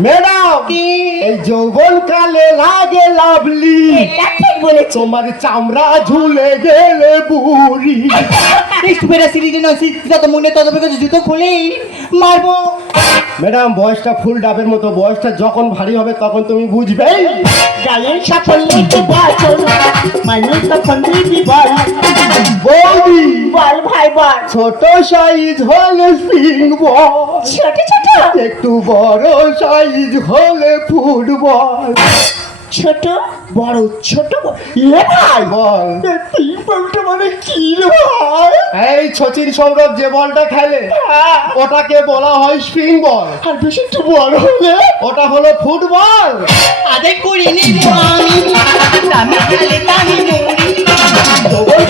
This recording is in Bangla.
ম্যাডাম এই যৌবন কালে লাগে লাভলি, এটা ঠিক বলেছো। তোমার চামড়া ঝুলে গেলে বুড়ি। এই সুপেরা সিরিজে নয়, যত মনে তত বেগে জুতো খুলেই মারবো। ম্যাডাম বয়সটা ফুল ডাবের মতো, বয়সটা যখন ভারী হবে তখন তুমি বুঝবে। গায়ের সাফল্যে কি বাঁচন, মানুষ তখন দিদি বল। বৌদি বল ভাই বল। ছোট সাইজ হলে স্প্রিং বল, ছোট ছোট একটু বড় সাইজ হলে ফুটবল। ছোট বড় ছোট বড়। এ ভাই বল পিং পংটা মানে কি রে ভাই? এই সচিন সৌরভ যে বলটা খেলে ওটাকে বলা হয় স্প্রিং বল, আর বেশি একটু বড় হলে ওটা হলো ফুটবল। আদায় করে নেব আমি, দামি খেলে দামি মরি। যৌবন